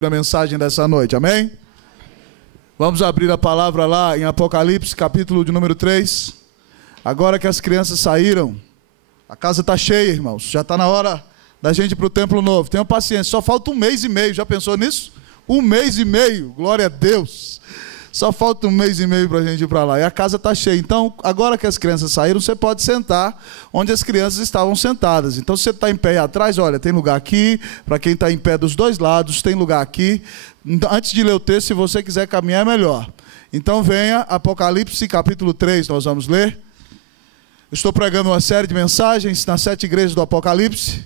A mensagem dessa noite, amém? Vamos abrir a palavra lá em Apocalipse, capítulo de número 3. Agora que as crianças saíram, a casa está cheia, irmãos. Já está na hora da gente ir para o templo novo. Tenham paciência, só falta 1 mês e meio. Já pensou nisso? 1 mês e meio, glória a Deus. Só falta 1 mês e meio para a gente ir para lá. E a casa está cheia. Então, agora que as crianças saíram, você pode sentar onde as crianças estavam sentadas. Então, se você está em pé aí atrás, olha, tem lugar aqui. Para quem está em pé dos dois lados, tem lugar aqui. Antes de ler o texto, se você quiser caminhar, é melhor. Então, venha, Apocalipse, capítulo 3, nós vamos ler. Estou pregando uma série de mensagens nas 7 igrejas do Apocalipse,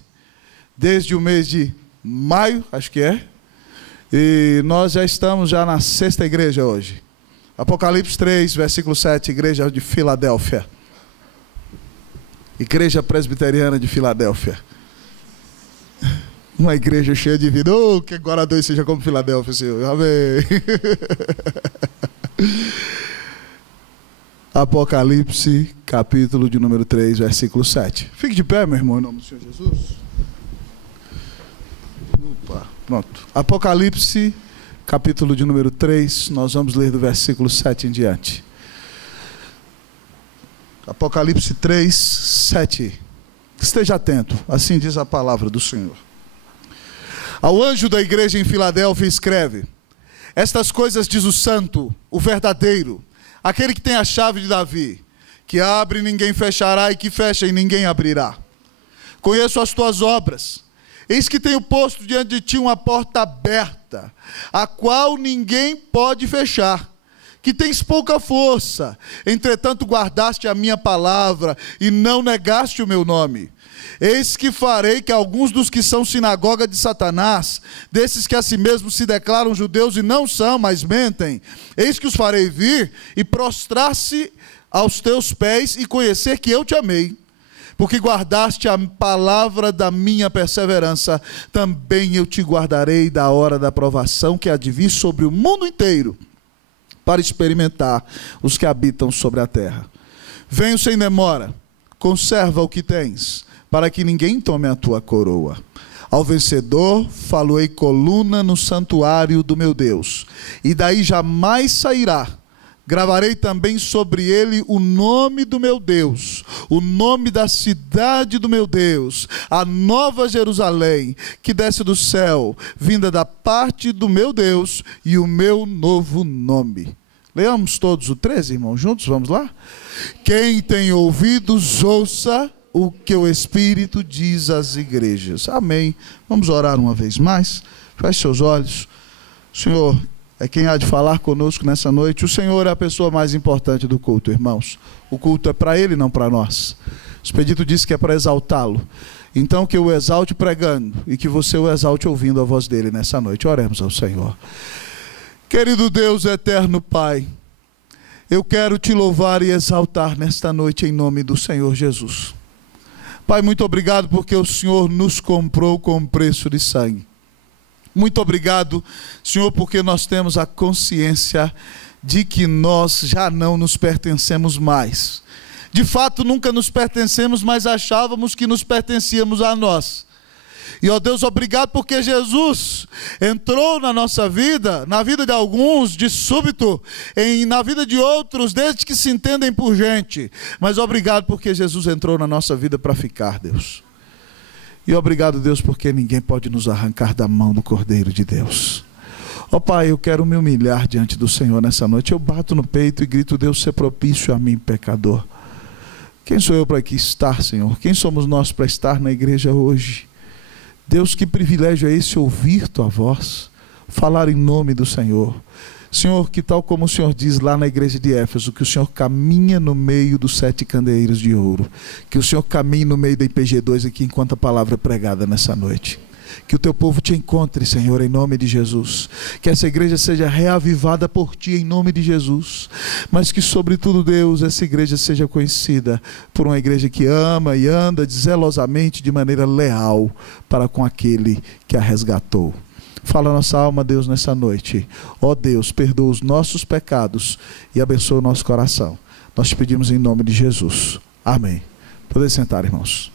desde o mês de maio, acho que é. E nós já estamos na 6ª igreja hoje. Apocalipse 3, versículo 7, igreja de Filadélfia. Igreja presbiteriana de Filadélfia. Uma igreja cheia de vida. Oh, que agora Deus seja como Filadélfia, Senhor. Amém. Apocalipse, capítulo de número 3, versículo 7. Fique de pé, meu irmão, em nome do Senhor Jesus. Opa, pronto. Apocalipse, capítulo de número 3, nós vamos ler do versículo 7 em diante. Apocalipse 3, 7. Esteja atento, assim diz a palavra do Senhor. Ao anjo da igreja em Filadélfia escreve: estas coisas diz o santo, o verdadeiro, aquele que tem a chave de Davi, que abre e ninguém fechará, e que fecha e ninguém abrirá. Conheço as tuas obras. Eis que tenho posto diante de ti uma porta aberta, a qual ninguém pode fechar. Que tens pouca força, entretanto guardaste a minha palavra e não negaste o meu nome. Eis que farei que alguns dos que são sinagoga de Satanás, desses que a si mesmos se declaram judeus e não são, mas mentem, eis que os farei vir e prostrar-se aos teus pés e conhecer que eu te amei. Porque guardaste a palavra da minha perseverança, também eu te guardarei da hora da provação que há de vir sobre o mundo inteiro, para experimentar os que habitam sobre a terra. Venho sem demora, conserva o que tens, para que ninguém tome a tua coroa. Ao vencedor faloei coluna no santuário do meu Deus, e daí jamais sairá. Gravarei também sobre ele o nome do meu Deus, o nome da cidade do meu Deus, a nova Jerusalém, que desce do céu, vinda da parte do meu Deus, e o meu novo nome. Leamos todos o 13, irmãos, juntos, vamos lá? Quem tem ouvidos, ouça o que o Espírito diz às igrejas. Amém. Vamos orar uma vez mais. Feche seus olhos. Senhor, é quem há de falar conosco nessa noite. O Senhor é a pessoa mais importante do culto, irmãos. O culto é para Ele, não para nós. O Expedito disse que é para exaltá-lo. Então que eu o exalte pregando e que você o exalte ouvindo a voz dele nessa noite. Oremos ao Senhor. Querido Deus eterno Pai, eu quero te louvar e exaltar nesta noite em nome do Senhor Jesus. Pai, muito obrigado porque o Senhor nos comprou com preço de sangue. Muito obrigado, Senhor, porque nós temos a consciência de que nós já não nos pertencemos mais. De fato, nunca nos pertencemos, mas achávamos que nos pertencíamos a nós. E, ó Deus, obrigado porque Jesus entrou na nossa vida, na vida de alguns, de súbito, na vida de outros, desde que se entendem por gente. Mas obrigado porque Jesus entrou na nossa vida para ficar, Deus. E obrigado, Deus, porque ninguém pode nos arrancar da mão do Cordeiro de Deus. Ó Pai, eu quero me humilhar diante do Senhor nessa noite. Eu bato no peito e grito: Deus, ser propício a mim, pecador. Quem sou eu para aqui estar, Senhor? Quem somos nós para estar na igreja hoje? Deus, que privilégio é esse ouvir tua voz, falar em nome do Senhor. Senhor, que tal como o Senhor diz lá na igreja de Éfeso, que o Senhor caminha no meio dos 7 candeeiros de ouro, que o Senhor caminhe no meio da IPG2 aqui enquanto a palavra é pregada nessa noite. Que o teu povo te encontre, Senhor, em nome de Jesus. Que essa igreja seja reavivada por ti, em nome de Jesus. Mas que, sobretudo, Deus, essa igreja seja conhecida por uma igreja que ama e anda zelosamente, de maneira leal, para com aquele que a resgatou. Fala a nossa alma, Deus, nessa noite. Ó Deus, perdoa os nossos pecados e abençoa o nosso coração. Nós te pedimos em nome de Jesus. Amém. Podem sentar, irmãos.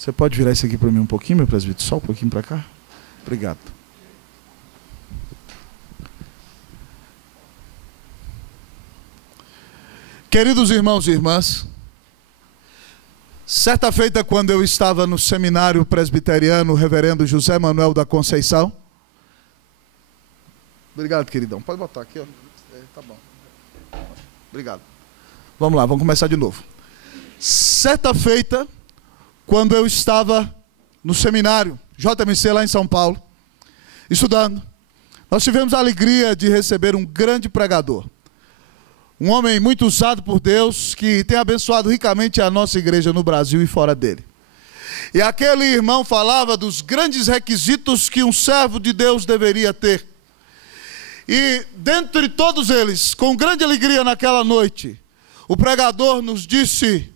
Você pode virar isso aqui para mim um pouquinho, meu presbítero? Só um pouquinho para cá? Obrigado. Queridos irmãos e irmãs, certa feita, quando eu estava no seminário presbiteriano, o reverendo José Manuel da Conceição. Obrigado, queridão. Pode botar aqui, ó. Tá bom. Obrigado. Vamos lá, vamos começar de novo. Certa feita, quando eu estava no seminário JMC lá em São Paulo, estudando, nós tivemos a alegria de receber um grande pregador. Um homem muito usado por Deus, que tem abençoado ricamente a nossa igreja no Brasil e fora dele. E aquele irmão falava dos grandes requisitos que um servo de Deus deveria ter. E dentre todos eles, com grande alegria naquela noite, o pregador nos disse: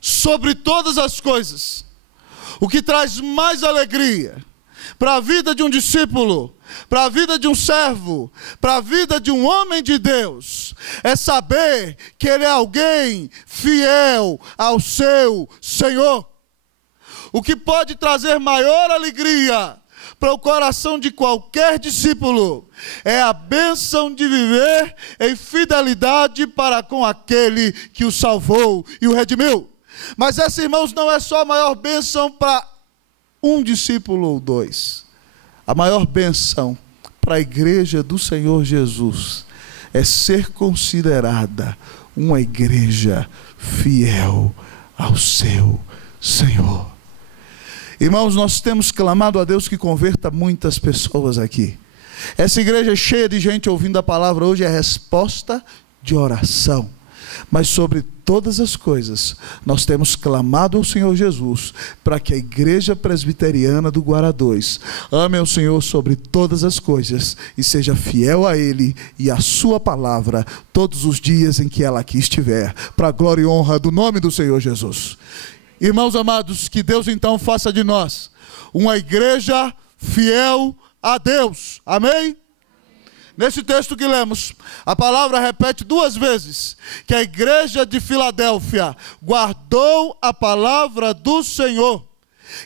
sobre todas as coisas, o que traz mais alegria para a vida de um discípulo, para a vida de um servo, para a vida de um homem de Deus, é saber que ele é alguém fiel ao seu Senhor. O que pode trazer maior alegria para o coração de qualquer discípulo é a bênção de viver em fidelidade para com aquele que o salvou e o redimiu. Mas essa, irmãos, não é só a maior bênção para um discípulo ou dois. A maior bênção para a igreja do Senhor Jesus é ser considerada uma igreja fiel ao seu Senhor. Irmãos, nós temos clamado a Deus que converta muitas pessoas aqui. Essa igreja cheia de gente ouvindo a palavra hoje é resposta de oração. Mas sobre todas as coisas, nós temos clamado ao Senhor Jesus para que a igreja presbiteriana do Guará 2 ame ao Senhor sobre todas as coisas e seja fiel a Ele e à sua palavra todos os dias em que ela aqui estiver, para a glória e honra do nome do Senhor Jesus. Irmãos amados, que Deus então faça de nós uma igreja fiel a Deus. Amém? Nesse texto que lemos, a palavra repete 2 vezes que a igreja de Filadélfia guardou a palavra do Senhor,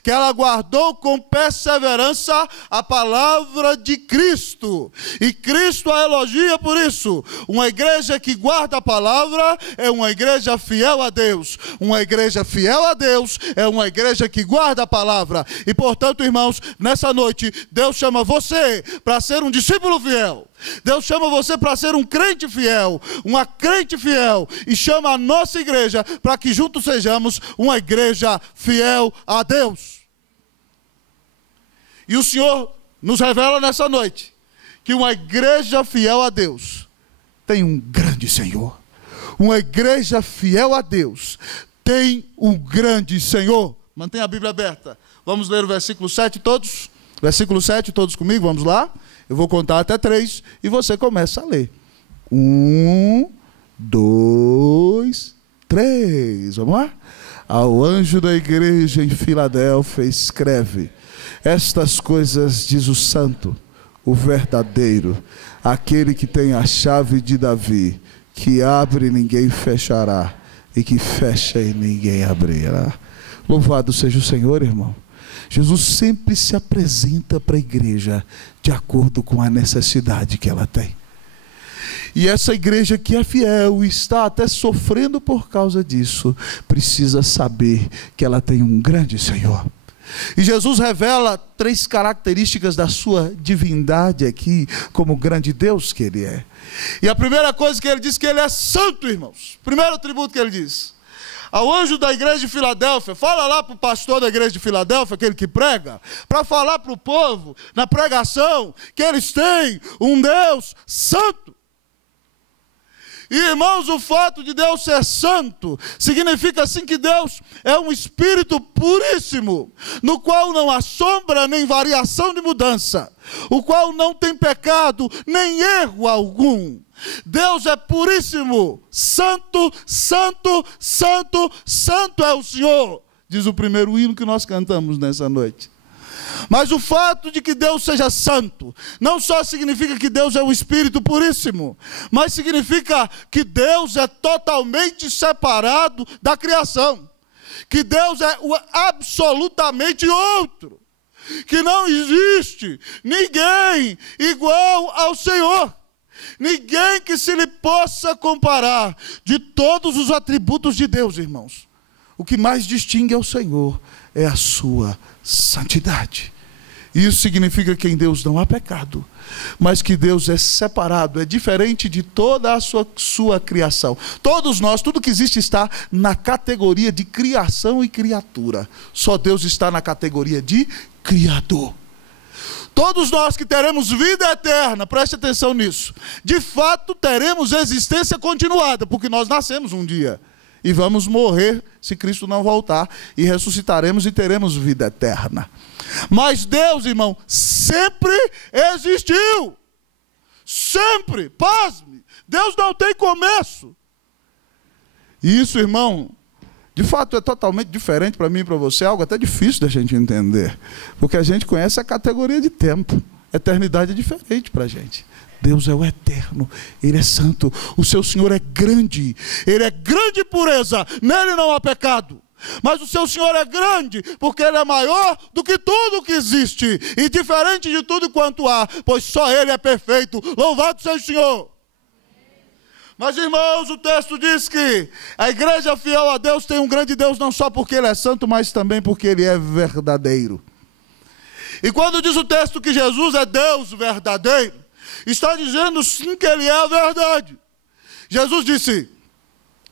que ela guardou com perseverança a palavra de Cristo, e Cristo a elogia por isso. Uma igreja que guarda a palavra é uma igreja fiel a Deus. Uma igreja fiel a Deus é uma igreja que guarda a palavra. E portanto, irmãos, nessa noite Deus chama você para ser um discípulo fiel. Deus chama você para ser um crente fiel, uma crente fiel, e chama a nossa igreja para que juntos sejamos uma igreja fiel a Deus. E o Senhor nos revela nessa noite que uma igreja fiel a Deus tem um grande Senhor. Uma igreja fiel a Deus tem um grande Senhor. Mantenha a Bíblia aberta. Vamos ler o versículo 7 todos? Versículo 7, todos comigo, vamos lá? Eu vou contar até 3 e você começa a ler. 1, 2, 3. Vamos lá? Ao anjo da igreja em Filadélfia escreve: estas coisas diz o santo, o verdadeiro, aquele que tem a chave de Davi, que abre e ninguém fechará, e que fecha e ninguém abrirá. Louvado seja o Senhor, irmão. Jesus sempre se apresenta para a igreja de acordo com a necessidade que ela tem. E essa igreja que é fiel e está até sofrendo por causa disso, precisa saber que ela tem um grande Senhor. E Jesus revela 3 características da sua divindade aqui, como grande Deus que Ele é. E a primeira coisa que Ele diz, que Ele é santo, irmãos. Primeiro atributo que Ele diz. Ao anjo da igreja de Filadélfia, fala lá para o pastor da igreja de Filadélfia, aquele que prega, para falar para o povo, na pregação, que eles têm um Deus santo. E irmãos, o fato de Deus ser santo, significa assim que Deus é um Espírito puríssimo, no qual não há sombra nem variação de mudança, o qual não tem pecado nem erro algum. Deus é puríssimo, santo, santo, santo, santo é o Senhor, diz o primeiro hino que nós cantamos nessa noite. Mas o fato de que Deus seja santo, não só significa que Deus é um Espírito puríssimo, mas significa que Deus é totalmente separado da criação. que Deus é absolutamente outro, que não existe ninguém igual ao Senhor, ninguém que se lhe possa comparar. De todos os atributos de Deus, irmãos, o que mais distingue ao Senhor é a sua santidade. Isso significa que em Deus não há pecado, mas que Deus é separado, é diferente de toda a sua criação. Todos nós, tudo que existe está na categoria de criação e criatura. Só Deus está na categoria de Criador. Todos nós que teremos vida eterna, preste atenção nisso, de fato teremos existência continuada, porque nós nascemos um dia e vamos morrer se Cristo não voltar, e ressuscitaremos e teremos vida eterna. Mas Deus, irmão, sempre existiu. Sempre, pasme, Deus não tem começo. E isso, irmão, de fato é totalmente diferente para mim e para você, é algo até difícil da gente entender, porque a gente conhece a categoria de tempo. Eternidade é diferente para a gente. Deus é o eterno, Ele é santo, o seu Senhor é grande, Ele é grande pureza, nele não há pecado. Mas o seu Senhor é grande, porque Ele é maior do que tudo que existe, e diferente de tudo quanto há, pois só Ele é perfeito. Louvado seja o Senhor. Mas, irmãos, o texto diz que a igreja fiel a Deus tem um grande Deus, não só porque Ele é santo, mas também porque Ele é verdadeiro. E quando diz o texto que Jesus é Deus verdadeiro, está dizendo sim que Ele é a verdade. Jesus disse: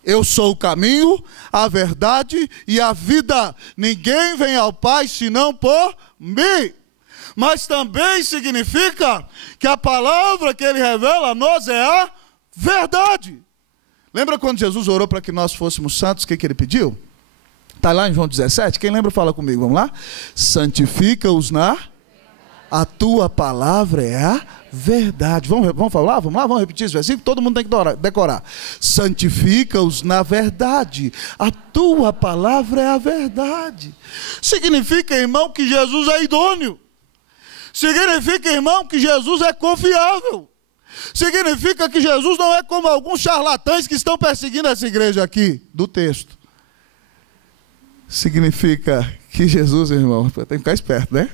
eu sou o caminho, a verdade e a vida. Ninguém vem ao Pai senão por mim. Mas também significa que a palavra que Ele revela a nós é a verdade. Lembra quando Jesus orou para que nós fôssemos santos, o que Ele pediu? Está lá em João 17, quem lembra fala comigo, vamos lá? Santifica-os na... A tua palavra é a verdade. Vamos falar? Vamos lá? Vamos repetir esse versículo? Todo mundo tem que decorar. Santifica-os na verdade. A tua palavra é a verdade. Significa, irmão, que Jesus é idôneo. Significa, irmão, que Jesus é confiável. Significa que Jesus não é como alguns charlatães que estão perseguindo essa igreja aqui, do texto. Significa que Jesus, irmão, tem que ficar esperto, né?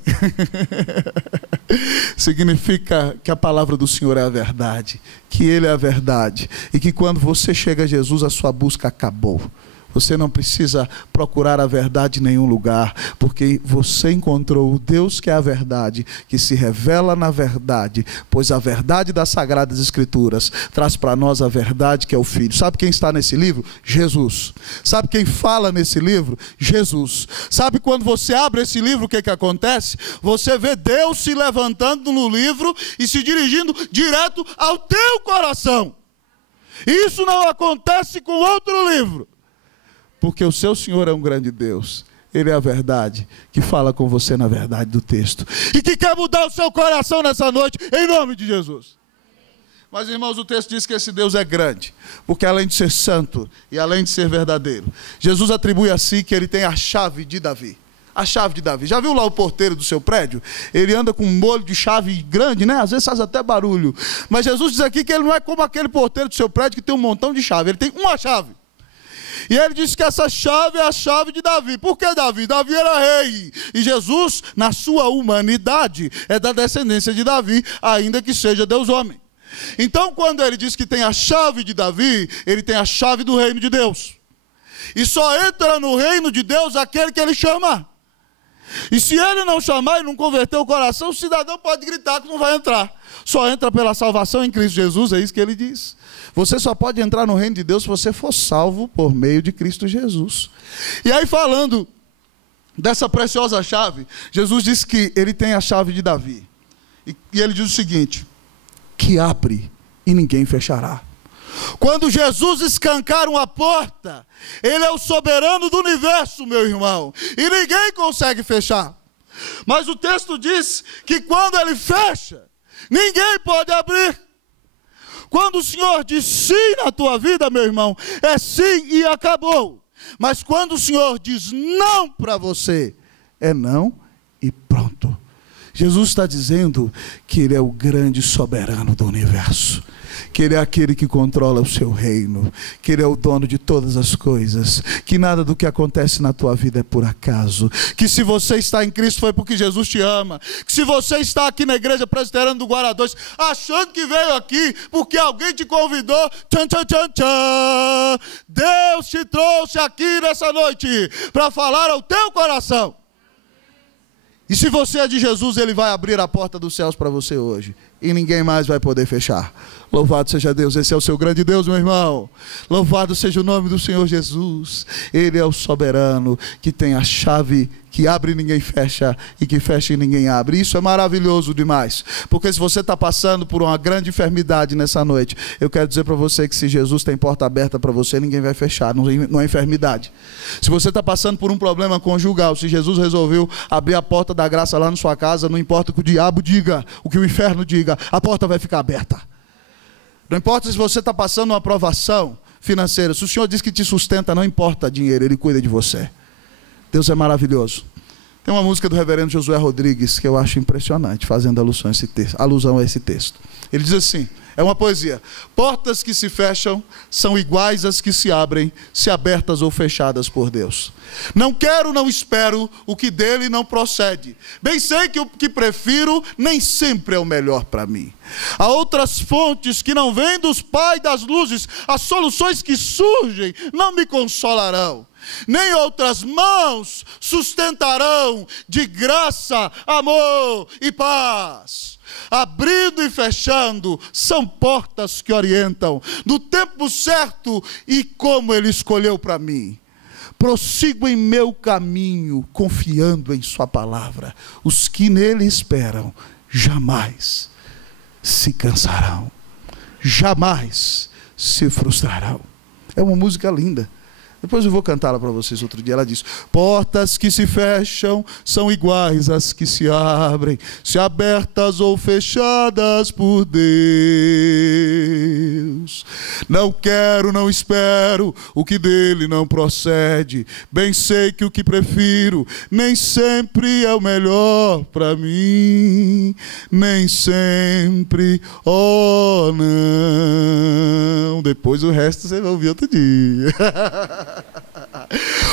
Significa que a palavra do Senhor é a verdade, que Ele é a verdade, e que quando você chega a Jesus, a sua busca acabou. Você não precisa procurar a verdade em nenhum lugar, porque você encontrou o Deus que é a verdade, que se revela na verdade, pois a verdade das Sagradas Escrituras traz para nós a verdade que é o Filho. Sabe quem está nesse livro? Jesus. Sabe quem fala nesse livro? Jesus. Sabe quando você abre esse livro, o que acontece? Você vê Deus se levantando no livro e se dirigindo direto ao teu coração. Isso não acontece com outro livro. Porque o seu Senhor é um grande Deus. Ele é a verdade, que fala com você na verdade do texto. E que quer mudar o seu coração nessa noite, em nome de Jesus. Mas, irmãos, o texto diz que esse Deus é grande, porque além de ser santo e além de ser verdadeiro, Jesus atribui a si que Ele tem a chave de Davi. A chave de Davi. Já viu lá o porteiro do seu prédio? Ele anda com um molho de chave grande, né? Às vezes faz até barulho. Mas Jesus diz aqui que ele não é como aquele porteiro do seu prédio que tem um montão de chave. Ele tem uma chave. E ele disse que essa chave é a chave de Davi. Por que Davi? Davi era rei. E Jesus, na sua humanidade, é da descendência de Davi, ainda que seja Deus homem. Então, quando ele diz que tem a chave de Davi, ele tem a chave do reino de Deus. E só entra no reino de Deus aquele que Ele chama. E se Ele não chamar e não converter o coração, o cidadão pode gritar que não vai entrar. Só entra pela salvação em Cristo Jesus, é isso que ele diz. Você só pode entrar no reino de Deus se você for salvo por meio de Cristo Jesus. E aí, falando dessa preciosa chave, Jesus diz que Ele tem a chave de Davi. E Ele diz o seguinte: que abre e ninguém fechará. Quando Jesus escancar uma porta, Ele é o soberano do universo, meu irmão, e ninguém consegue fechar. Mas o texto diz que quando Ele fecha, ninguém pode abrir. Quando o Senhor diz sim na tua vida, meu irmão, é sim e acabou. Mas quando o Senhor diz não para você, é não e pronto. Jesus está dizendo que Ele é o grande soberano do universo. que Ele é aquele que controla o seu reino, que Ele é o dono de todas as coisas, que nada do que acontece na tua vida é por acaso, que se você está em Cristo foi porque Jesus te ama, que se você está aqui na igreja presbiteriana do Guará 2, achando que veio aqui porque alguém te convidou, tchan, tchan, tchan, tchan, Deus te trouxe aqui nessa noite para falar ao teu coração. E se você é de Jesus, Ele vai abrir a porta dos céus para você hoje, e ninguém mais vai poder fechar. Louvado seja Deus, esse é o seu grande Deus, meu irmão. Louvado seja o nome do Senhor Jesus. Ele é o soberano, que tem a chave que abre e ninguém fecha, e que fecha e ninguém abre. Isso é maravilhoso demais, porque se você está passando por uma grande enfermidade nessa noite, eu quero dizer para você que se Jesus tem porta aberta para você, ninguém vai fechar, não é enfermidade. Se você está passando por um problema conjugal, se Jesus resolveu abrir a porta da graça lá na sua casa, não importa o que o diabo diga, o que o inferno diga, a porta vai ficar aberta. Não importa se você está passando uma provação financeira, se o Senhor diz que te sustenta, não importa dinheiro, Ele cuida de você. Deus é maravilhoso. Tem uma música do reverendo Josué Rodrigues que eu acho impressionante, fazendo alusão a esse texto. Ele diz assim, é uma poesia: portas que se fecham são iguais às que se abrem, se abertas ou fechadas por Deus. Não quero, não espero o que dele não procede. Bem sei que o que prefiro nem sempre é o melhor para mim. Há outras fontes que não vêm dos Pai das luzes. As soluções que surgem não me consolarão. Nem outras mãos sustentarão de graça, amor e paz. Abrindo e fechando são portas que orientam no tempo certo e como Ele escolheu para mim. Prossigo em meu caminho, confiando em sua palavra. Os que nele esperam jamais se cansarão, jamais se frustrarão. É uma música linda. Depois eu vou cantá-la para vocês outro dia. Ela diz: portas que se fecham são iguais às que se abrem, se abertas ou fechadas por Deus. Não quero, não espero o que dele não procede. Bem sei que o que prefiro nem sempre é o melhor para mim. Nem sempre, oh não. Depois o resto você vai ouvir outro dia.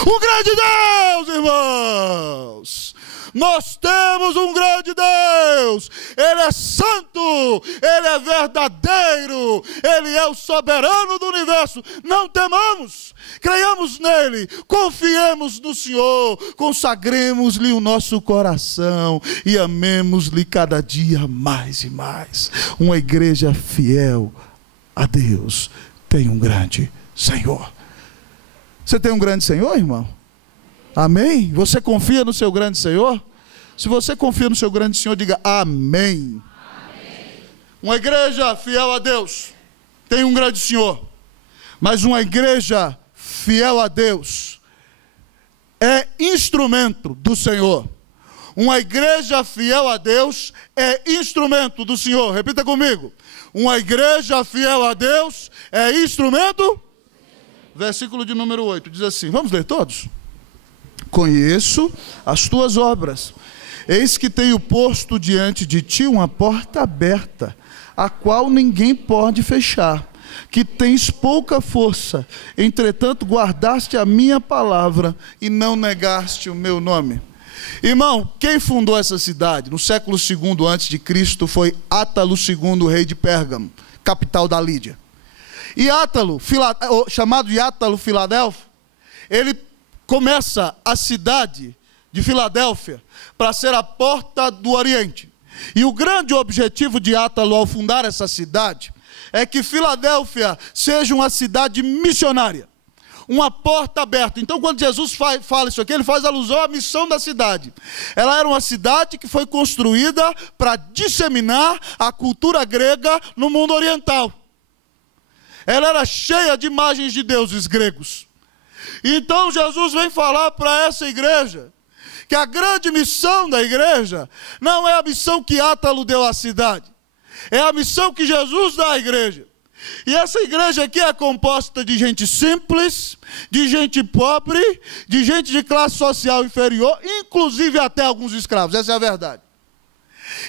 Um grande Deus, irmãos. Nós temos um grande Deus. Ele é santo, Ele é verdadeiro, Ele é o soberano do universo. Não temamos, creiamos nele, confiemos no Senhor, consagremos-lhe o nosso coração e amemos-lhe cada dia mais e mais. Uma igreja fiel a Deus tem um grande Senhor. Você tem um grande Senhor, irmão? Amém? Você confia no seu grande Senhor? Se você confia no seu grande Senhor, diga amém. Amém. Uma igreja fiel a Deus tem um grande Senhor. Mas uma igreja fiel a Deus é instrumento do Senhor. Uma igreja fiel a Deus é instrumento do Senhor. Repita comigo. Uma igreja fiel a Deus é instrumento. Versículo de número 8, diz assim, vamos ler todos? Conheço as tuas obras, eis que tenho posto diante de ti uma porta aberta, a qual ninguém pode fechar, que tens pouca força, entretanto guardaste a minha palavra e não negaste o meu nome. Irmão, quem fundou essa cidade no século II a.C. foi Átalo II, rei de Pérgamo, capital da Lídia. E Átalo, chamado de Átalo Filadélfia, ele começa a cidade de Filadélfia para ser a porta do Oriente. E o grande objetivo de Átalo ao fundar essa cidade é que Filadélfia seja uma cidade missionária, uma porta aberta. Então, quando Jesus fala isso aqui, ele faz alusão à missão da cidade. Ela era uma cidade que foi construída para disseminar a cultura grega no mundo oriental. Ela era cheia de imagens de deuses gregos. Então Jesus vem falar para essa igreja que a grande missão da igreja não é a missão que Átalo deu à cidade, é a missão que Jesus dá à igreja. E essa igreja aqui é composta de gente simples, de gente pobre, de gente de classe social inferior, inclusive até alguns escravos, essa é a verdade.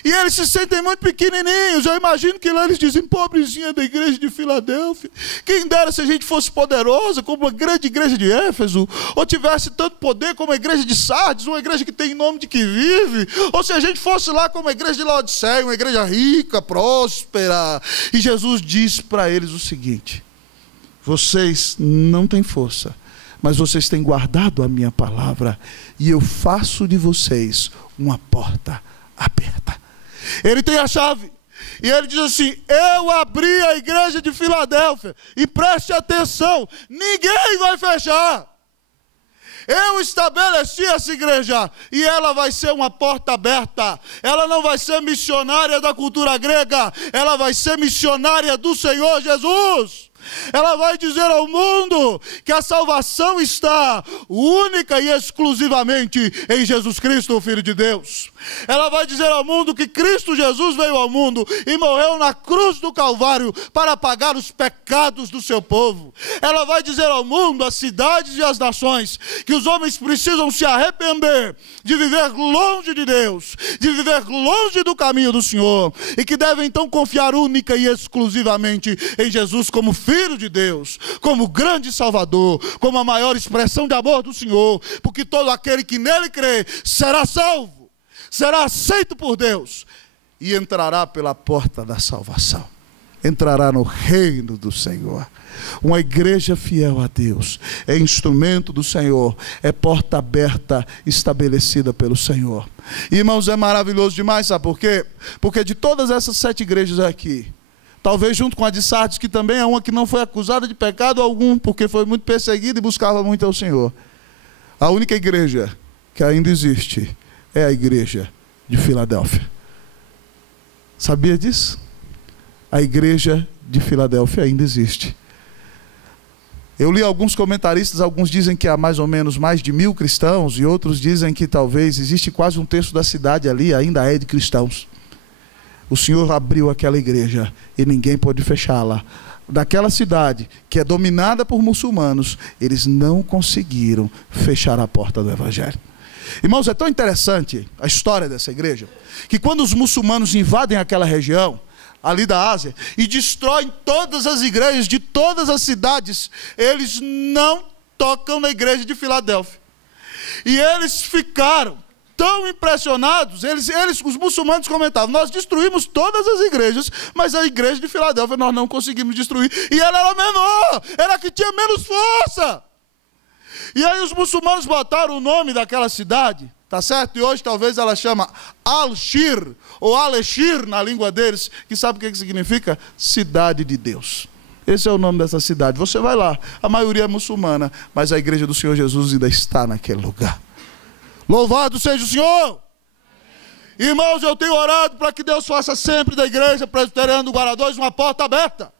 E eles se sentem muito pequenininhos. Eu imagino que lá eles dizem, pobrezinha da igreja de Filadélfia. Quem dera se a gente fosse poderosa como a grande igreja de Éfeso, ou tivesse tanto poder como a igreja de Sardes, uma igreja que tem nome de que vive, ou se a gente fosse lá como a igreja de Laodiceia, uma igreja rica, próspera. E Jesus diz para eles o seguinte: vocês não têm força, mas vocês têm guardado a minha palavra, e eu faço de vocês uma porta aberta. Ele tem a chave, e ele diz assim: eu abri a igreja de Filadélfia, e preste atenção, ninguém vai fechar. Eu estabeleci essa igreja, e ela vai ser uma porta aberta. Ela não vai ser missionária da cultura grega, ela vai ser missionária do Senhor Jesus. Ela vai dizer ao mundo que a salvação está única e exclusivamente em Jesus Cristo, o Filho de Deus. Ela vai dizer ao mundo que Cristo Jesus veio ao mundo e morreu na cruz do Calvário para pagar os pecados do seu povo. Ela vai dizer ao mundo, às cidades e às nações, que os homens precisam se arrepender de viver longe de Deus, de viver longe do caminho do Senhor, e que devem então confiar única e exclusivamente em Jesus como Filho de Deus, como grande Salvador, como a maior expressão de amor do Senhor, porque todo aquele que nele crê será salvo, será aceito por Deus e entrará pela porta da salvação, entrará no reino do Senhor. Uma igreja fiel a Deus é instrumento do Senhor, é porta aberta estabelecida pelo Senhor. Irmãos, é maravilhoso demais, sabe por quê? Porque de todas essas 7 igrejas aqui, talvez junto com a de Sardes, que também é uma que não foi acusada de pecado algum, porque foi muito perseguida e buscava muito ao Senhor, a única igreja que ainda existe é a igreja de Filadélfia. Sabia disso? A igreja de Filadélfia ainda existe. Eu li alguns comentaristas, alguns dizem que há mais ou menos mais de 1000 cristãos, e outros dizem que talvez existe quase um terço da cidade ali, ainda é de cristãos. O Senhor abriu aquela igreja e ninguém pode fechá-la. Daquela cidade que é dominada por muçulmanos, eles não conseguiram fechar a porta do Evangelho. Irmãos, é tão interessante a história dessa igreja, que quando os muçulmanos invadem aquela região ali da Ásia e destroem todas as igrejas de todas as cidades, eles não tocam na igreja de Filadélfia. E eles ficaram tão impressionados, os muçulmanos comentavam: nós destruímos todas as igrejas, mas a igreja de Filadélfia nós não conseguimos destruir, e ela era menor, era a que tinha menos força. E aí os muçulmanos botaram o nome daquela cidade, tá certo? E hoje talvez ela chama Al-Shir, ou Al-Shir na língua deles, que sabe o que significa? Cidade de Deus. Esse é o nome dessa cidade. Você vai lá, a maioria é muçulmana, mas a igreja do Senhor Jesus ainda está naquele lugar. Louvado seja o Senhor! Irmãos, eu tenho orado para que Deus faça sempre da igreja presbiteriana do Guará 2 uma porta aberta.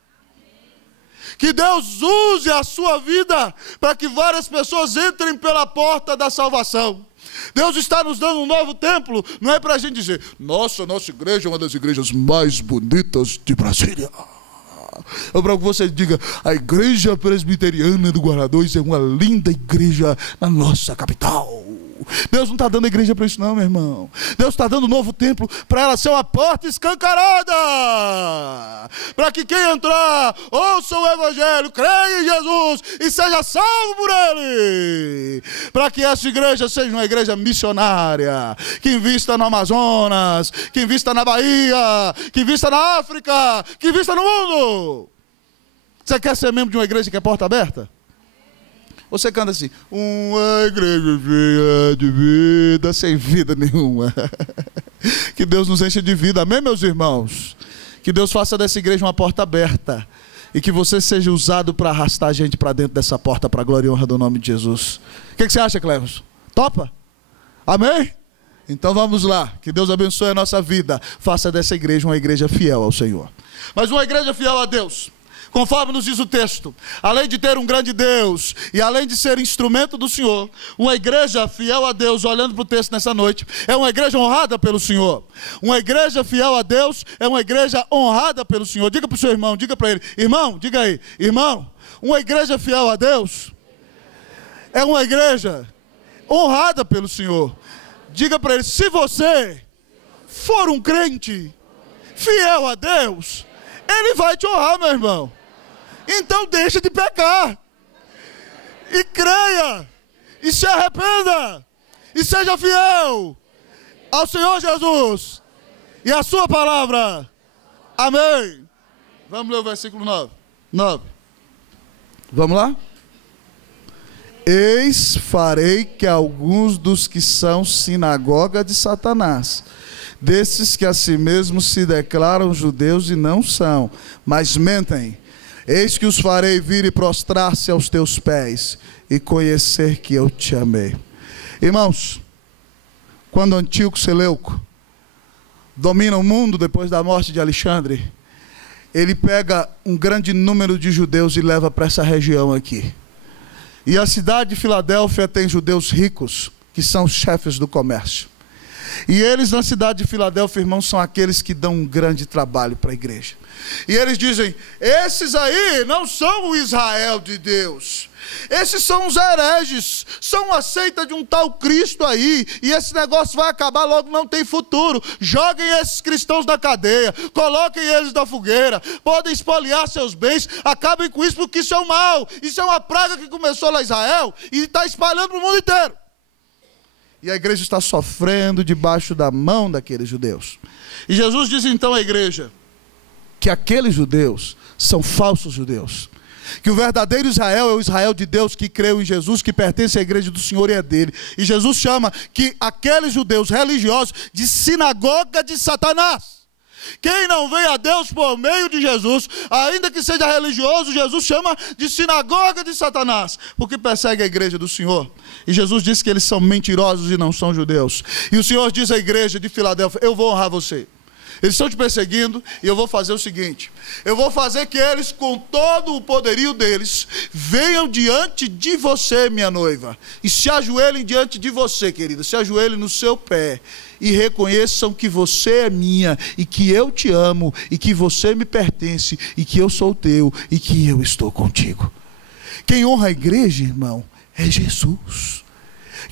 Que Deus use a sua vida para que várias pessoas entrem pela porta da salvação. Deus está nos dando um novo templo, não é para a gente dizer: nossa igreja é uma das igrejas mais bonitas de Brasília. Ou para que você diga: a igreja presbiteriana do Guará 2 é uma linda igreja na nossa capital. Deus não está dando a igreja para isso não, meu irmão. Deus está dando um novo templo para ela ser uma porta escancarada, para que quem entrar ouça o Evangelho, creia em Jesus e seja salvo por Ele, para que essa igreja seja uma igreja missionária, que invista no Amazonas, que invista na Bahia, que invista na África, que invista no mundo. Você quer ser membro de uma igreja que é porta aberta? Você canta assim: uma igreja cheia de vida, sem vida nenhuma. Que Deus nos encha de vida, amém, meus irmãos? Que Deus faça dessa igreja uma porta aberta, e que você seja usado para arrastar a gente para dentro dessa porta, para a glória e honra do nome de Jesus. O que você acha, Cleves? Topa? Amém? Então vamos lá, que Deus abençoe a nossa vida, faça dessa igreja uma igreja fiel ao Senhor. Mas uma igreja fiel a Deus, conforme nos diz o texto, além de ter um grande Deus e além de ser instrumento do Senhor, uma igreja fiel a Deus, olhando para o texto nessa noite, é uma igreja honrada pelo Senhor. Uma igreja fiel a Deus é uma igreja honrada pelo Senhor. Diga para o seu irmão, diga para ele: irmão, diga aí, irmão, uma igreja fiel a Deus é uma igreja honrada pelo Senhor. Diga para ele: se você for um crente fiel a Deus, Ele vai te honrar, meu irmão. Então deixa de pecar. E creia. E se arrependa. E seja fiel ao Senhor Jesus e à sua palavra. Amém. Vamos ler o versículo 9. Vamos lá? Eis, farei que alguns dos que são sinagoga de Satanás, desses que a si mesmos se declaram judeus e não são, mas mentem, eis que os farei vir e prostrar-se aos teus pés e conhecer que eu te amei. Irmãos, quando Antíoco Seleuco domina o mundo depois da morte de Alexandre, ele pega um grande número de judeus e leva para essa região aqui. E a cidade de Filadélfia tem judeus ricos, que são os chefes do comércio. E eles na cidade de Filadélfia, irmãos, são aqueles que dão um grande trabalho para a igreja. E eles dizem, esses aí não são o Israel de Deus. Esses são os hereges, são uma seita de um tal Cristo aí, e esse negócio vai acabar logo, não tem futuro. Joguem esses cristãos na cadeia, coloquem eles na fogueira, podem espoliar seus bens, acabem com isso, porque isso é um mal, isso é uma praga que começou lá em Israel e está espalhando para o mundo inteiro. E a igreja está sofrendo debaixo da mão daqueles judeus. E Jesus diz então à igreja que aqueles judeus são falsos judeus. Que o verdadeiro Israel é o Israel de Deus que creu em Jesus, que pertence à igreja do Senhor e é dele. E Jesus chama que aqueles judeus religiosos de sinagoga de Satanás. Quem não vem a Deus por meio de Jesus, ainda que seja religioso, Jesus chama de sinagoga de Satanás, porque persegue a igreja do Senhor. E Jesus disse que eles são mentirosos e não são judeus. E o Senhor diz à igreja de Filadélfia, eu vou honrar você. Eles estão te perseguindo e eu vou fazer o seguinte, eu vou fazer que eles, com todo o poderio deles, venham diante de você, minha noiva, e se ajoelhem diante de você, querida, se ajoelhem no seu pé e reconheçam que você é minha e que eu te amo e que você me pertence e que eu sou teu e que eu estou contigo. Quem honra a igreja, irmão, é Jesus.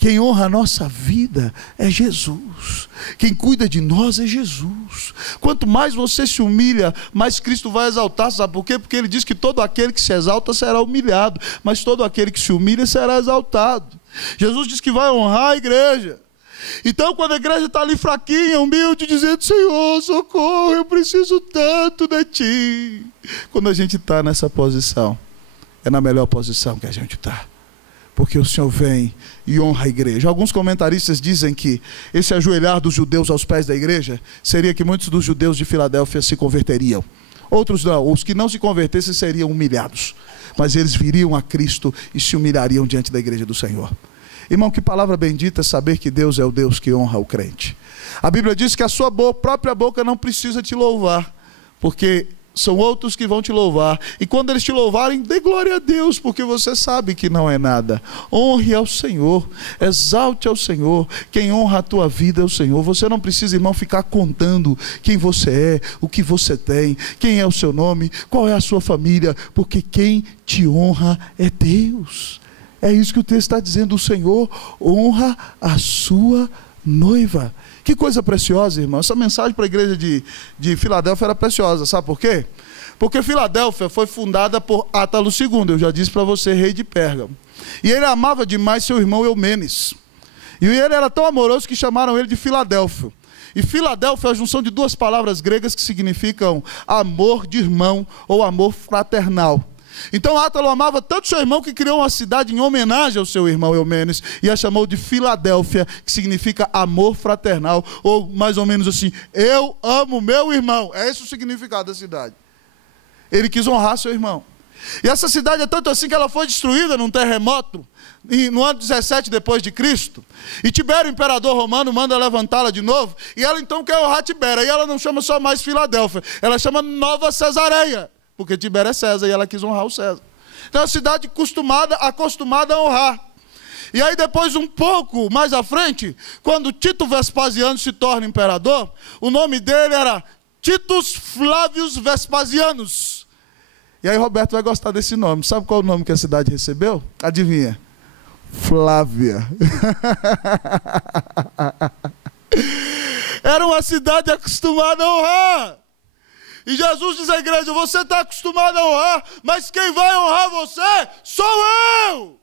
Quem honra a nossa vida é Jesus. Quem cuida de nós é Jesus. Quanto mais você se humilha, mais Cristo vai exaltar. Sabe por quê? Porque ele diz que todo aquele que se exalta será humilhado, mas todo aquele que se humilha será exaltado. Jesus diz que vai honrar a igreja. Então quando a igreja está ali fraquinha, humilde, dizendo, Senhor, socorro, eu preciso tanto de Ti. Quando a gente está nessa posição, é na melhor posição que a gente está. Porque o Senhor vem e honra a igreja. Alguns comentaristas dizem que esse ajoelhar dos judeus aos pés da igreja seria que muitos dos judeus de Filadélfia se converteriam. Outros não, os que não se convertessem seriam humilhados. Mas eles viriam a Cristo e se humilhariam diante da igreja do Senhor. Irmão, que palavra bendita saber que Deus é o Deus que honra o crente. A Bíblia diz que a sua própria boca não precisa te louvar, porque são outros que vão te louvar. E quando eles te louvarem, dê glória a Deus, porque você sabe que não é nada. Honre ao Senhor, exalte ao Senhor. Quem honra a tua vida é o Senhor. Você não precisa, irmão, ficar contando quem você é, o que você tem, quem é o seu nome, qual é a sua família, porque quem te honra é Deus. É isso que o texto está dizendo. O Senhor honra a sua noiva. Que coisa preciosa, irmão. Essa mensagem para a igreja de Filadélfia era preciosa. Sabe por quê? Porque Filadélfia foi fundada por Átalo II, eu já disse para você, rei de Pérgamo. E ele amava demais seu irmão Eumenes. E ele era tão amoroso que chamaram ele de Filadélfio. E Filadélfia é a junção de duas palavras gregas que significam amor de irmão ou amor fraternal. Então Átalo amava tanto seu irmão que criou uma cidade em homenagem ao seu irmão Eumenes e a chamou de Filadélfia, que significa amor fraternal, ou mais ou menos assim, eu amo meu irmão. É esse o significado da cidade. Ele quis honrar seu irmão. E essa cidade é tanto assim que ela foi destruída num terremoto no ano 17 depois de Cristo. E Tibério, imperador romano, manda levantá-la de novo, e ela então quer honrar Tibério. E ela não chama só mais Filadélfia, ela chama Nova Cesareia, porque Tibério é César e ela quis honrar o César. Então é uma cidade acostumada a honrar. E aí depois, um pouco mais à frente, quando Tito Vespasiano se torna imperador, o nome dele era Titus Flávios Vespasianus. E aí Roberto vai gostar desse nome. Sabe qual é o nome que a cidade recebeu? Adivinha? Flávia. Era uma a cidade acostumada a honrar. E Jesus diz à igreja: você está acostumado a honrar, mas quem vai honrar você sou eu.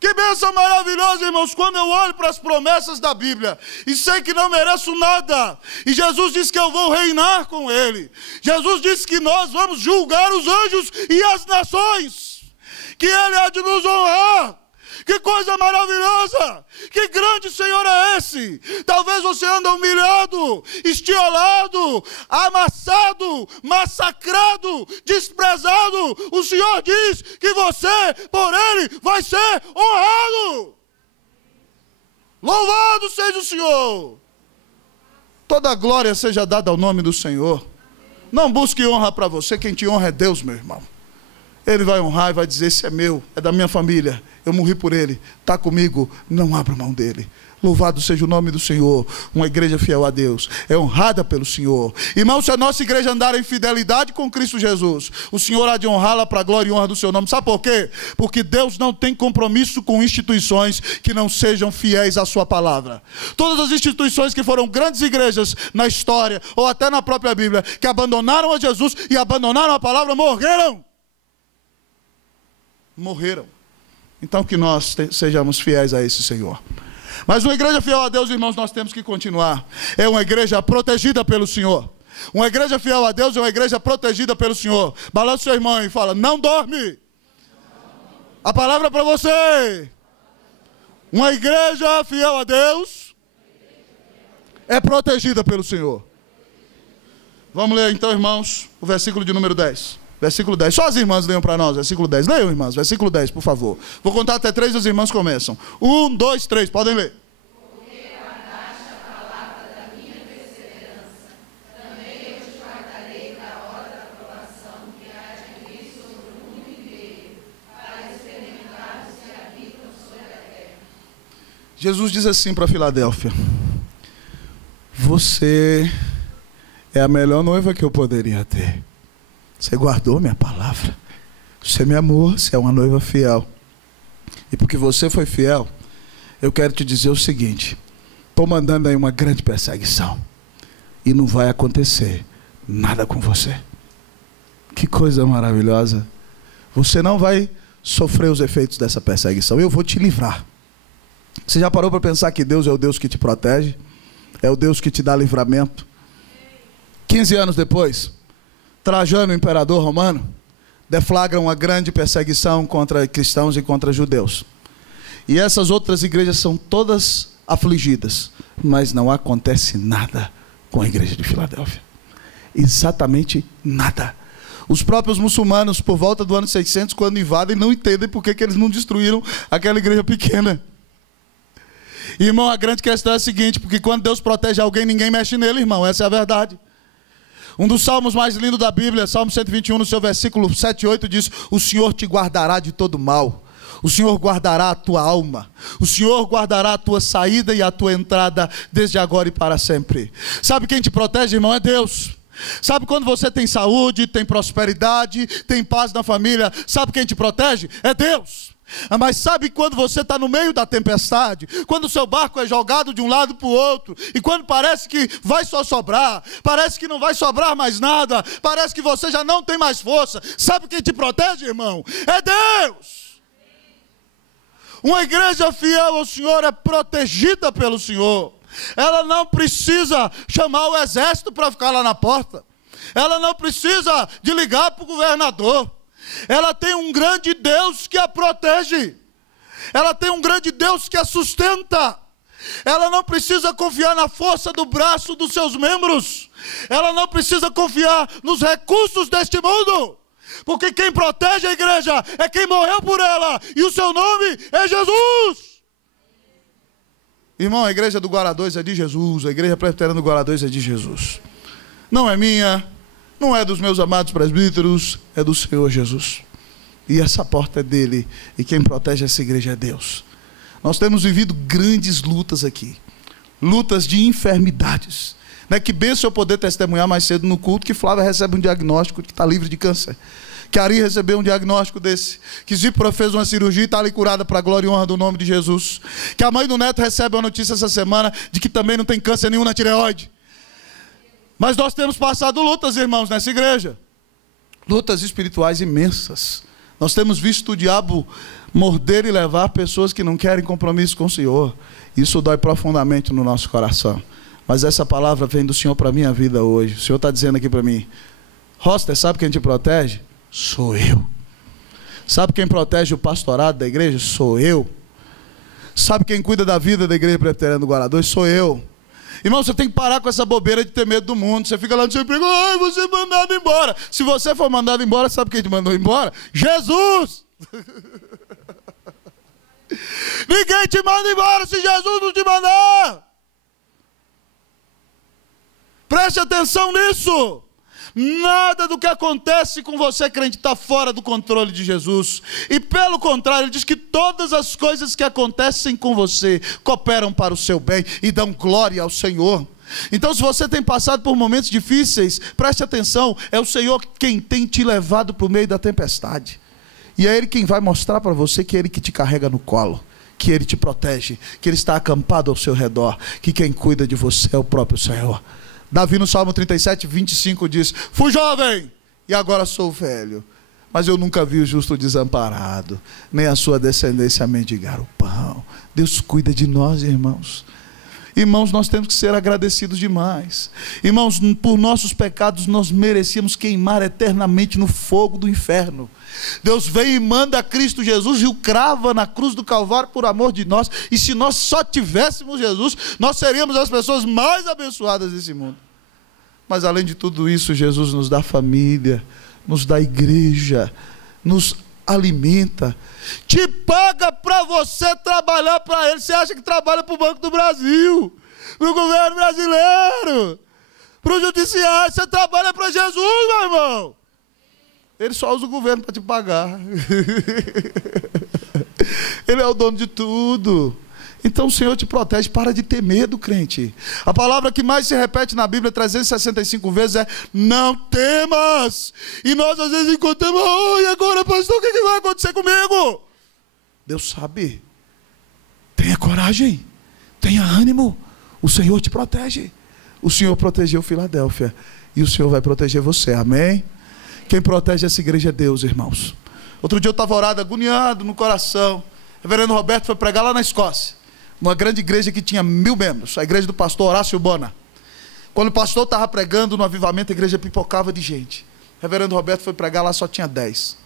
Que bênção maravilhosa, irmãos, quando eu olho para as promessas da Bíblia e sei que não mereço nada, e Jesus diz que eu vou reinar com Ele. Jesus disse que nós vamos julgar os anjos e as nações, que Ele há de nos honrar. Que coisa maravilhosa! Que grande Senhor é esse? Talvez você ande humilhado, estiolado, amassado, massacrado, desprezado. O Senhor diz que você, por Ele, vai ser honrado. Louvado seja o Senhor! Toda a glória seja dada ao nome do Senhor. Não busque honra para você, quem te honra é Deus, meu irmão. Ele vai honrar e vai dizer: esse é meu, é da minha família, eu morri por ele, está comigo, não abra mão dele. Louvado seja o nome do Senhor. Uma igreja fiel a Deus é honrada pelo Senhor. Irmão, se a nossa igreja andar em fidelidade com Cristo Jesus, o Senhor há de honrá-la para a glória e honra do seu nome. Sabe por quê? Porque Deus não tem compromisso com instituições que não sejam fiéis à sua palavra. Todas as instituições que foram grandes igrejas na história, ou até na própria Bíblia, que abandonaram a Jesus e abandonaram a palavra, morreram. Então que nós sejamos fiéis a esse Senhor. Mas uma igreja fiel a Deus, irmãos, nós temos que continuar. É uma igreja protegida pelo Senhor. Uma igreja fiel a Deus é uma igreja protegida pelo Senhor. Balança o seu irmão e fala: não dorme. A palavra é para você. Uma igreja fiel a Deus é protegida pelo Senhor. Vamos ler então, irmãos, o versículo de número 10. Versículo 10. Só as irmãs leiam para nós. Versículo 10. Leiam, irmãs. Versículo 10, por favor. Vou contar até 3 e as irmãs começam. 1, 2, 3. Podem ler. Porque guardaste a palavra da minha perseverança, também eu te guardarei da hora da provação que há de vir sobre o mundo inteiro, para experimentar os que habitam sobre a terra. Jesus diz assim para Filadélfia: você é a melhor noiva que eu poderia ter. Você guardou minha palavra. Você me amou, você é uma noiva fiel. E porque você foi fiel, eu quero te dizer o seguinte: estou mandando aí uma grande perseguição. E não vai acontecer nada com você. Que coisa maravilhosa. Você não vai sofrer os efeitos dessa perseguição. Eu vou te livrar. Você já parou para pensar que Deus é o Deus que te protege? É o Deus que te dá livramento? 15 anos depois, Trajano, o imperador romano, deflagra uma grande perseguição contra cristãos e contra judeus. E essas outras igrejas são todas afligidas, mas não acontece nada com a igreja de Filadélfia. Exatamente nada. Os próprios muçulmanos, por volta do ano 600, quando invadem, não entendem por que eles não destruíram aquela igreja pequena. Irmão, a grande questão é a seguinte: porque quando Deus protege alguém, ninguém mexe nele, irmão. Essa é a verdade. Um dos salmos mais lindos da Bíblia, Salmo 121, no seu versículo 7 e 8, diz: o Senhor te guardará de todo mal. O Senhor guardará a tua alma. O Senhor guardará a tua saída e a tua entrada, desde agora e para sempre. Sabe quem te protege, irmão? É Deus. Sabe quando você tem saúde, tem prosperidade, tem paz na família, sabe quem te protege? É Deus. Mas sabe quando você está no meio da tempestade, quando o seu barco é jogado de um lado para o outro, e quando parece que vai só sobrar, parece que não vai sobrar mais nada, parece que você já não tem mais força, sabe quem te protege, irmão? É Deus. Uma igreja fiel ao Senhor é protegida pelo Senhor. Ela não precisa chamar o exército para ficar lá na porta. Ela não precisa de ligar para o governador. Ela tem um grande Deus que a protege. Ela tem um grande Deus que a sustenta. Ela não precisa confiar na força do braço dos seus membros. Ela não precisa confiar nos recursos deste mundo. Porque quem protege a igreja é quem morreu por ela. E o seu nome é Jesus. Irmão, a igreja do Guará 2 é de Jesus. A igreja presbiteriana do Guará 2 é de Jesus. Não é minha. Não é dos meus amados presbíteros, é do Senhor Jesus. E essa porta é dele. E quem protege essa igreja é Deus. Nós temos vivido grandes lutas aqui. Lutas de enfermidades. Não é que benção eu poder testemunhar mais cedo no culto que Flávia recebe um diagnóstico de que está livre de câncer. que a Ari recebeu um diagnóstico desse, que Zípora fez uma cirurgia e está ali curada para a glória e honra do nome de Jesus, que a mãe do Neto recebe uma notícia essa semana de que também não tem câncer nenhum na tireoide. Mas nós temos passado lutas, irmãos, nessa igreja, lutas espirituais imensas. Nós temos visto o diabo morder e levar pessoas que não querem compromisso com o Senhor. Isso dói profundamente no nosso coração. Mas essa palavra vem do Senhor para a minha vida hoje. O Senhor está dizendo aqui para mim: Roster, sabe quem te protege? Sou eu. Sabe quem protege o pastorado da igreja? Sou eu. Sabe quem cuida da vida da igreja presbiteriana do Guará 2? Sou eu. Irmão, você tem que parar com essa bobeira de ter medo do mundo. Você fica lá no seu emprego: ai, você é mandado embora. Se você for mandado embora, sabe quem te mandou embora? Jesus! Ninguém te manda embora se Jesus não te mandar. Preste atenção nisso. Nada do que acontece com você, crente, está fora do controle de Jesus. E pelo contrário, ele diz que todas as coisas que acontecem com você cooperam para o seu bem e dão glória ao Senhor. Então, se você tem passado por momentos difíceis, preste atenção, é o Senhor quem tem te levado para o meio da tempestade. E é Ele quem vai mostrar para você que é Ele que te carrega no colo, que Ele te protege, que Ele está acampado ao seu redor, que quem cuida de você é o próprio Senhor. Davi no Salmo 37, 25 diz: fui jovem e agora sou velho, mas eu nunca vi o justo desamparado, nem a sua descendência mendigar o pão. Deus cuida de nós, irmãos. Irmãos, nós temos que ser agradecidos demais. Irmãos, por nossos pecados nós merecíamos queimar eternamente no fogo do inferno. Deus vem e manda Cristo Jesus e o crava na cruz do Calvário por amor de nós. E se nós só tivéssemos Jesus, nós seríamos as pessoas mais abençoadas desse mundo. Mas além de tudo isso, Jesus nos dá família, nos dá igreja, nos alimenta, te paga para você trabalhar para Ele. Você acha que trabalha para o Banco do Brasil, para o governo brasileiro, para o judiciário? Você trabalha para Jesus, meu irmão. Ele só usa o governo para te pagar. Ele é o dono de tudo. Então o Senhor te protege. Para de ter medo, crente. A palavra que mais se repete na Bíblia 365 vezes é: não temas. E nós às vezes encontramos: oh, e agora, pastor, o que vai acontecer comigo? Deus sabe. Tenha coragem, tenha ânimo. O Senhor te protege. O Senhor protegeu Filadélfia e o Senhor vai proteger você, amém? Quem protege essa igreja é Deus, irmãos. Outro dia eu estava orado, agoniado no coração. O reverendo Roberto foi pregar lá na Escócia, uma grande igreja que tinha 1000 membros, a igreja do pastor Horácio Bona. Quando o pastor estava pregando no avivamento, a igreja pipocava de gente. O reverendo Roberto foi pregar lá, só tinha 10.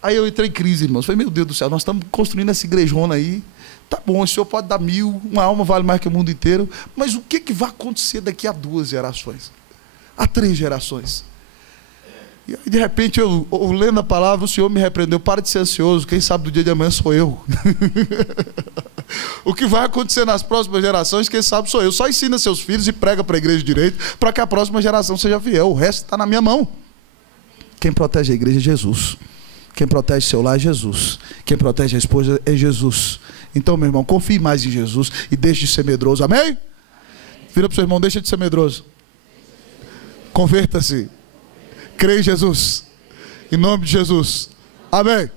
Aí eu entrei em crise, irmãos. Falei: meu Deus do céu, nós estamos construindo essa igrejona aí. Tá bom, o senhor pode dar 1000, uma alma vale mais que o mundo inteiro. Mas o que vai acontecer daqui a 2 gerações? A 3 gerações? E aí, de repente, eu lendo a palavra, o Senhor me repreendeu: para de ser ansioso, quem sabe do dia de amanhã sou eu. O que vai acontecer nas próximas gerações, quem sabe sou eu. Só ensina seus filhos e prega para a igreja direito, para que a próxima geração seja fiel. O resto está na minha mão. Quem protege a igreja é Jesus. Quem protege seu lar é Jesus. Quem protege a esposa é Jesus. Então, meu irmão, confie mais em Jesus e deixe de ser medroso, amém? Vira para o seu irmão: deixa de ser medroso. Converta-se. Creia em Jesus, em nome de Jesus, amém.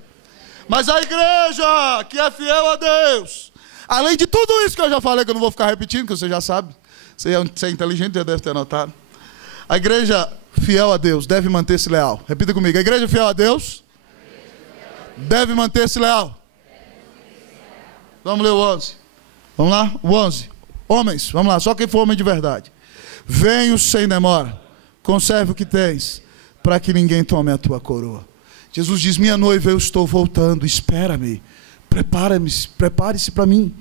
Mas a igreja que é fiel a Deus, além de tudo isso que eu já falei, que eu não vou ficar repetindo, que você já sabe, você é inteligente, já deve ter anotado. A igreja fiel a Deus deve manter-se leal. Repita comigo: a igreja fiel a Deus deve manter-se leal. Vamos ler o 11. Vamos lá, o 11. Homens, vamos lá, só quem for homem de verdade. Venho sem demora, conserve o que tens, para que ninguém tome a tua coroa. Jesus diz: minha noiva, eu estou voltando, espera-me, prepare-se para mim.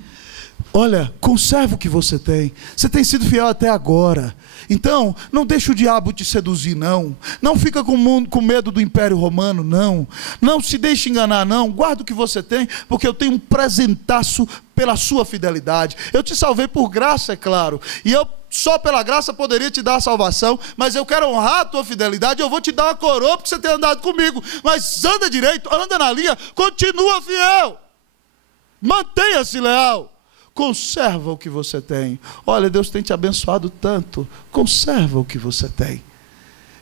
Olha, conserva o que você tem. Você tem sido fiel até agora. Então, não deixe o diabo te seduzir, não. Não fica com medo do Império Romano, não. Não se deixe enganar, não. Guarda o que você tem, porque eu tenho um presentaço pela sua fidelidade. Eu te salvei por graça, é claro. E eu só pela graça poderia te dar a salvação, mas eu quero honrar a tua fidelidade. Eu vou te dar uma coroa porque você tem andado comigo. Mas anda direito, anda na linha, continua fiel. Mantenha-se leal. Conserva o que você tem. Olha, Deus tem te abençoado tanto. Conserva o que você tem.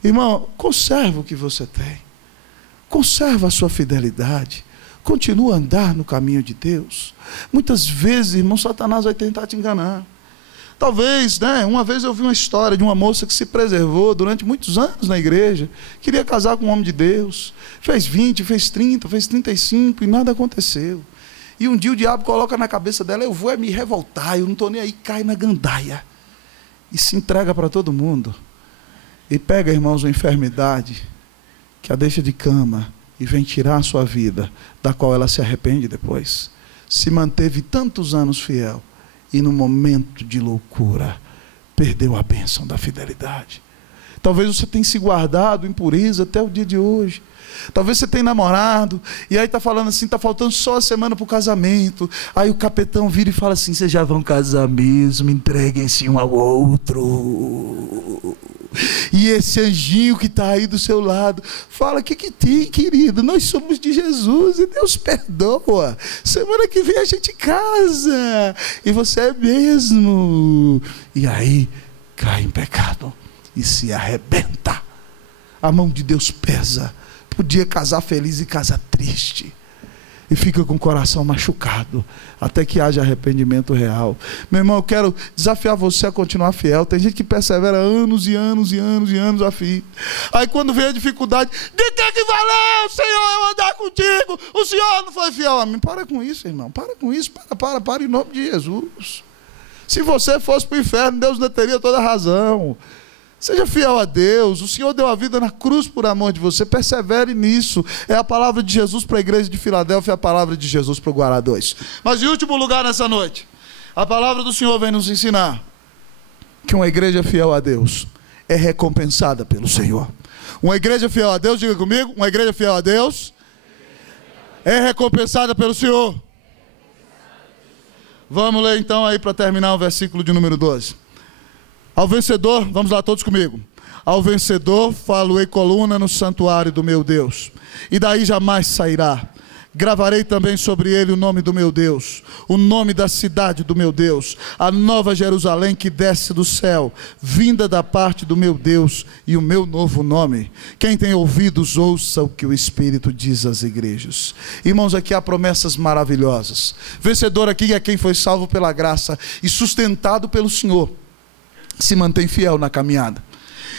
Irmão, conserva o que você tem. Conserva a sua fidelidade. Continua a andar no caminho de Deus. Muitas vezes, irmão, Satanás vai tentar te enganar. Talvez, uma vez eu vi uma história de uma moça que se preservou durante muitos anos na igreja, queria casar com um homem de Deus, fez 20, fez 30, fez 35 e nada aconteceu. E um dia o diabo coloca na cabeça dela, eu vou me revoltar, eu não estou nem aí, cai na gandaia. E se entrega para todo mundo. E pega, irmãos, uma enfermidade que a deixa de cama e vem tirar a sua vida, da qual ela se arrepende depois. Se manteve tantos anos fiel e no momento de loucura perdeu a bênção da fidelidade. Talvez você tenha se guardado em pureza até o dia de hoje. Talvez você tenha namorado e aí está falando assim, está faltando só a semana para o casamento. Aí o capetão vira e fala assim, vocês já vão casar mesmo, entreguem-se um ao outro. E esse anjinho que está aí do seu lado fala, o que tem, querido? Nós somos de Jesus e Deus perdoa. Semana que vem a gente casa. E você é mesmo. E aí cai em pecado e se arrebenta. A mão de Deus pesa. Podia casar feliz e casar triste. E fica com o coração machucado, até que haja arrependimento real. Meu irmão, eu quero desafiar você a continuar fiel. Tem gente que persevera anos e anos e anos e anos a fio. Aí quando vem a dificuldade, de que valeu, Senhor, eu andar contigo? O Senhor não foi fiel a mim. Para com isso, irmão, para com isso, para, em nome de Jesus. Se você fosse para o inferno, Deus não teria toda a razão. Seja fiel a Deus, o Senhor deu a vida na cruz por amor de você, persevere nisso. É a palavra de Jesus para a igreja de Filadélfia, é a palavra de Jesus para o Guará 2. Mas em último lugar nessa noite, a palavra do Senhor vem nos ensinar que uma igreja fiel a Deus é recompensada pelo Senhor. Uma igreja fiel a Deus, diga comigo, uma igreja fiel a Deus é recompensada pelo Senhor. Vamos ler então aí para terminar o versículo de número 12. Ao vencedor, vamos lá todos comigo. Ao vencedor falo-ei coluna no santuário do meu Deus, e daí jamais sairá. Gravarei também sobre ele o nome do meu Deus, o nome da cidade do meu Deus, a nova Jerusalém que desce do céu, vinda da parte do meu Deus, e o meu novo nome. Quem tem ouvidos, ouça o que o Espírito diz às igrejas. Irmãos, aqui há promessas maravilhosas. Vencedor aqui é quem foi salvo pela graça e sustentado pelo Senhor, se mantém fiel na caminhada.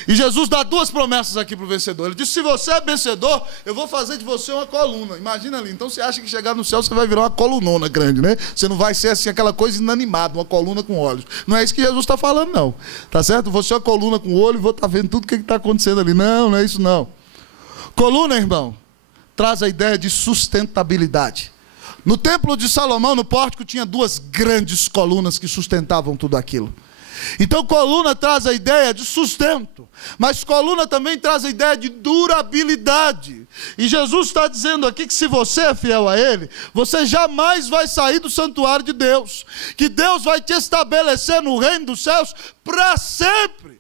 E Jesus dá duas promessas aqui para o vencedor. Ele disse, se você é vencedor, eu vou fazer de você uma coluna. Imagina ali, então você acha que chegar no céu você vai virar uma colunona grande, né? Você não vai ser assim aquela coisa inanimada, uma coluna com olhos. Não é isso que Jesus está falando, não. Tá certo? Você é uma coluna com olho e vou estar vendo tudo o que está acontecendo ali. Não, não é isso não. Coluna, irmão, traz a ideia de sustentabilidade. No templo de Salomão, no pórtico, tinha duas grandes colunas que sustentavam tudo aquilo. Então coluna traz a ideia de sustento, mas coluna também traz a ideia de durabilidade. E Jesus está dizendo aqui que se você é fiel a Ele, você jamais vai sair do santuário de Deus, que Deus vai te estabelecer no reino dos céus para sempre.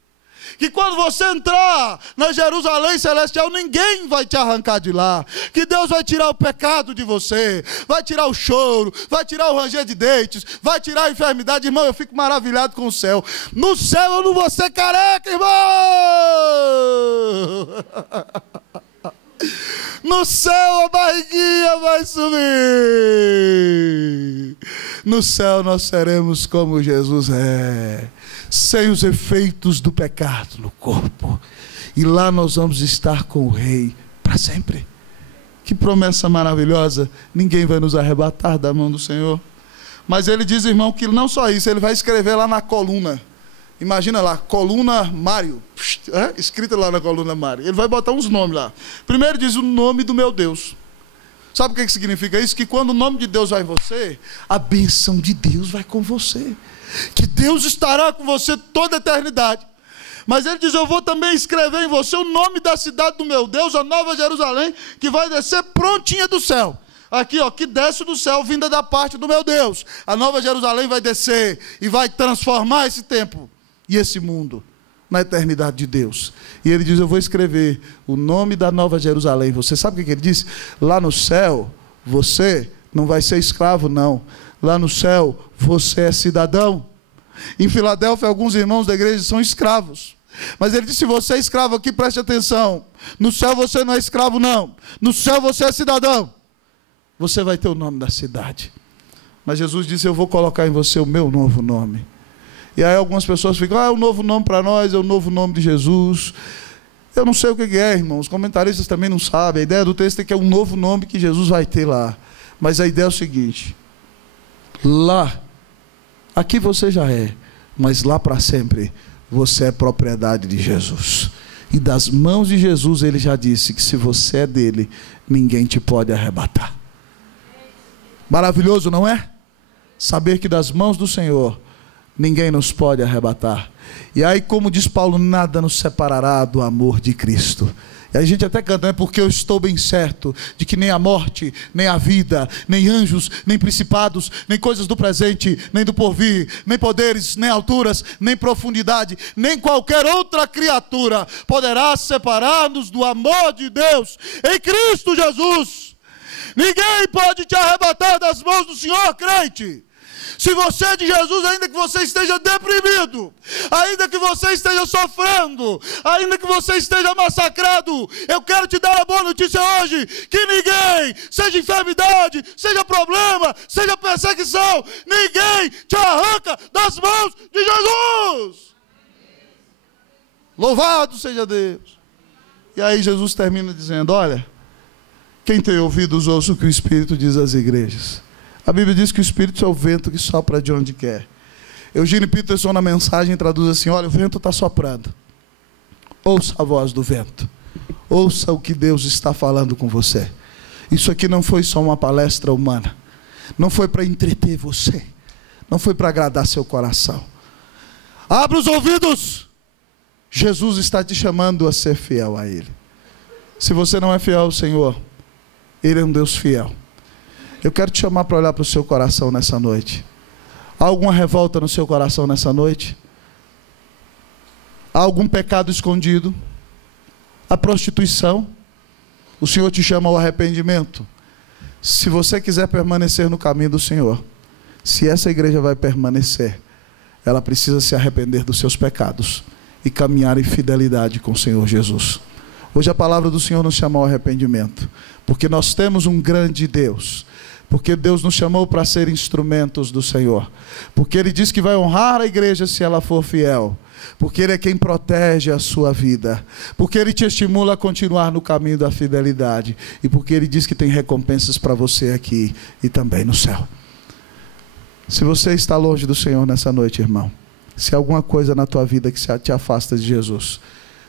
Que quando você entrar na Jerusalém celestial, ninguém vai te arrancar de lá. Que Deus vai tirar o pecado de você, vai tirar o choro, vai tirar o ranger de dentes, vai tirar a enfermidade. Irmão, eu fico maravilhado com o céu. No céu eu não vou ser careca, irmão. No céu a barriguinha vai subir. No céu nós seremos como Jesus é, sem os efeitos do pecado no corpo. E lá nós vamos estar com o Rei para sempre. Que promessa maravilhosa. Ninguém vai nos arrebatar da mão do Senhor. Mas ele diz, irmão, que não só isso, ele vai escrever lá na coluna. Imagina lá, coluna Mário, escrita lá na coluna Mário. Ele vai botar uns nomes lá. Primeiro diz o nome do meu Deus. Sabe o que significa isso? Que quando o nome de Deus vai em você, a bênção de Deus vai com você. Que Deus estará com você toda a eternidade. Mas ele diz, eu vou também escrever em você o nome da cidade do meu Deus, a nova Jerusalém, que vai descer prontinha do céu. Aqui, ó, que desce do céu, vinda da parte do meu Deus. A nova Jerusalém vai descer e vai transformar esse tempo e esse mundo na eternidade de Deus. E ele diz, eu vou escrever o nome da nova Jerusalém. Você sabe o que ele diz? Lá no céu, você não vai ser escravo, não. Lá no céu, você é cidadão. Em Filadélfia, alguns irmãos da igreja são escravos. Mas ele disse: se você é escravo aqui, preste atenção. No céu você não é escravo, não. No céu você é cidadão. Você vai ter o nome da cidade. Mas Jesus disse: eu vou colocar em você o meu novo nome. E aí algumas pessoas ficam: é um novo nome para nós, é o novo nome de Jesus. Eu não sei o que é, irmão. Os comentaristas também não sabem. A ideia do texto é que é um novo nome que Jesus vai ter lá. Mas a ideia é o seguinte: lá, aqui você já é, mas lá para sempre você é propriedade de Jesus. E das mãos de Jesus ele já disse que se você é dele, ninguém te pode arrebatar. Maravilhoso, não é? Saber que das mãos do Senhor ninguém nos pode arrebatar. E aí, como diz Paulo, nada nos separará do amor de Cristo. E a gente até canta, né? Porque eu estou bem certo de que nem a morte, nem a vida, nem anjos, nem principados, nem coisas do presente, nem do porvir, nem poderes, nem alturas, nem profundidade, nem qualquer outra criatura poderá separar-nos do amor de Deus em Cristo Jesus. Ninguém pode te arrebatar das mãos do Senhor, crente. Se você é de Jesus, ainda que você esteja deprimido, ainda que você esteja sofrendo, ainda que você esteja massacrado, eu quero te dar a boa notícia hoje, que ninguém, seja enfermidade, seja problema, seja perseguição, ninguém te arranca das mãos de Jesus. Louvado seja Deus. E aí Jesus termina dizendo: olha, quem tem ouvidos ouça o que o Espírito diz às igrejas. A Bíblia diz que o Espírito é o vento que sopra de onde quer. Eugene Peterson, na mensagem, traduz assim: olha, o vento está soprando. Ouça a voz do vento. Ouça o que Deus está falando com você. Isso aqui não foi só uma palestra humana. Não foi para entreter você. Não foi para agradar seu coração. Abra os ouvidos. Jesus está te chamando a ser fiel a Ele. Se você não é fiel ao Senhor, Ele é um Deus fiel. Eu quero te chamar para olhar para o seu coração nessa noite. Há alguma revolta no seu coração nessa noite? Há algum pecado escondido? A prostituição? O Senhor te chama ao arrependimento. Se você quiser permanecer no caminho do Senhor, se essa igreja vai permanecer, ela precisa se arrepender dos seus pecados e caminhar em fidelidade com o Senhor Jesus. Hoje a palavra do Senhor nos chama ao arrependimento, porque nós temos um grande Deus. Porque Deus nos chamou para ser instrumentos do Senhor. Porque Ele diz que vai honrar a igreja se ela for fiel. Porque Ele é quem protege a sua vida. Porque Ele te estimula a continuar no caminho da fidelidade. E porque Ele diz que tem recompensas para você aqui e também no céu. Se você está longe do Senhor nessa noite, irmão, se há alguma coisa na tua vida que te afasta de Jesus,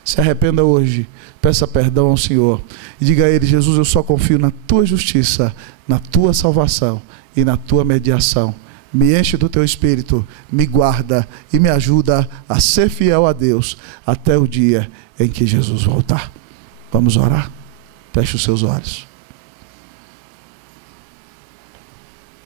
se arrependa hoje, peça perdão ao Senhor e diga a Ele: Jesus, eu só confio na Tua justiça, na Tua salvação e na Tua mediação. Me enche do Teu Espírito, me guarda e me ajuda a ser fiel a Deus até o dia em que Jesus voltar. Vamos orar? Feche os seus olhos.